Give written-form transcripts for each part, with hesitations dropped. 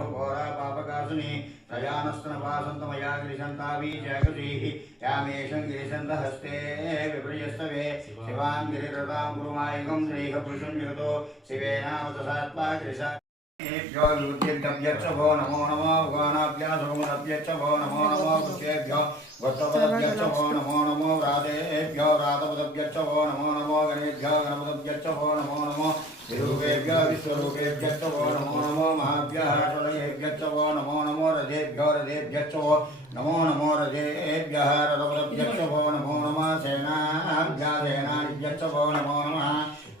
घोरा पापकासुनि प्रजानस्तनवासन्तमया गिरिशन्तावीचकशीः यामेशं गिरिशन्तहस्ते विपर्यस्तवे शिवां गिरिरतां गुरुमायुगं श्रीहपुरुषं जगतो शिवेनावतसात्मा गिरिशा भ्यो विद्युद्भ्यच्छो नमो नमो भगवानाभ्यासोमभ्यच्छो नमो नमो कृत्येभ्यो वत्सपदभ्यच्छो नमो नमो व्रातेभ्यो व्रातपदभ्यच्छो नमो नमो गणेभ्यो गणपदभ्यच्छो नमो नमो विरूपेभ्यो विश्वरूपेभ्यच्छो नमो नमो महाभ्यः षडयेभ्यच्छो नमो नमो रथेभ्यो रथेभ्यच्छो नमो नमो रथेभ्यः रथपदभ्यच्छो नमो नमः सेनाभ्यः सेनानिभ्यच्छो नमो नमः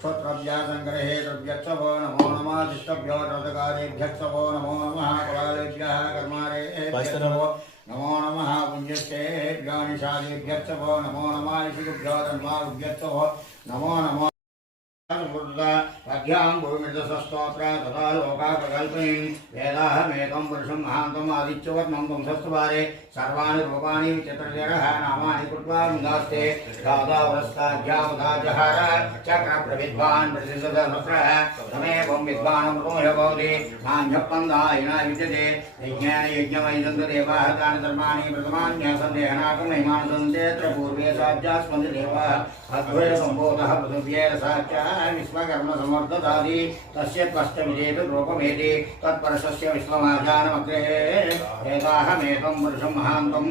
क्षोत्रभ्यासङ्ग्रहे तद्भ्यच्छो नमो नमः दिष्टभ्यो रथकारेभ्यच्छो नमो नमः कलालेभ्यः कर्मारेभ्यच्छो नमो नमः पुण्यस्तेभ्यो निषादेभ्यच्छो नमो नमः ऋषिभ्यो धर्माभ्यच्छो नमो नमः पद्भ्यां भूमिर्दशस्तोत्र तथा लोकाकल्पनीं वेदाहमेकं पुरुषं महान्तम् आदित्यवर्णं पुंसस्तुवारे सर्वाणि रूपाणि विचित्रजरः नामानि कृत्वा मुदास्ते दादावरस्ताभ्यामुदाजहार चक्रप्रविद्वान् प्रतिशतसहस्रः तमेवं विद्वानं प्रोह्य भवति नान्यपन्दायिना विद्यते यज्ञेन यज्ञमयिदन्त देवाः तानि धर्माणि प्रथमान्यसन्देहनाकं महिमानसन्तेऽत्र पूर्वे साध्यास्मन्ति देवाः अद्वैतसम्भूतः पृथिव्यैरसाच्च विश्वकर्म समर्थदादि तस्य त्वष्टविजेतु रूपमेति तत्परशस्य विश्वमाजानमग्रे एताहमेकं पुरुषं महान्तम्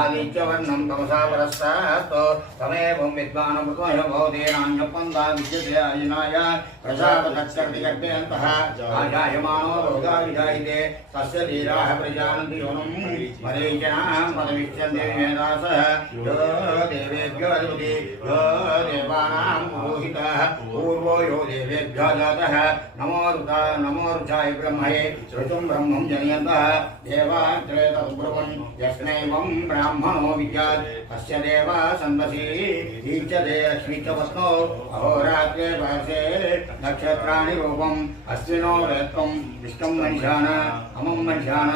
आदित्यवर्णं तमसा परस्तात् तमेवं विद्वानं मृतमयो भवति नान्यपन्था विद्यते आयुनाय प्रजापतश्चर्तिगर्भेऽन्तः आजायमानो रोगा विजायते तस्य धीराः प्रजानन्ति योनं मरीचनां पदविच्यन्ते विमेधासः यो देवेभ्यो अधिपति यो देवानां पुरोहितः पूर्वो यो देवेभ्यो जातः नमो रुचाय ब्रह्मणे ऋतुं ब्रह्मं जनयन्तः देवाग्रे तद्ब्रुवन् यस्मैवं ब्राह्मणो विद्यात् तस्य देवा सन्दसि दीप्यते लक्ष्मी च वस्नो अहोरात्रे पार्श्वे नक्षत्राणि रूपम् अश्विनो रेत्वं विष्णुं मनिषाण अमं मनिषाण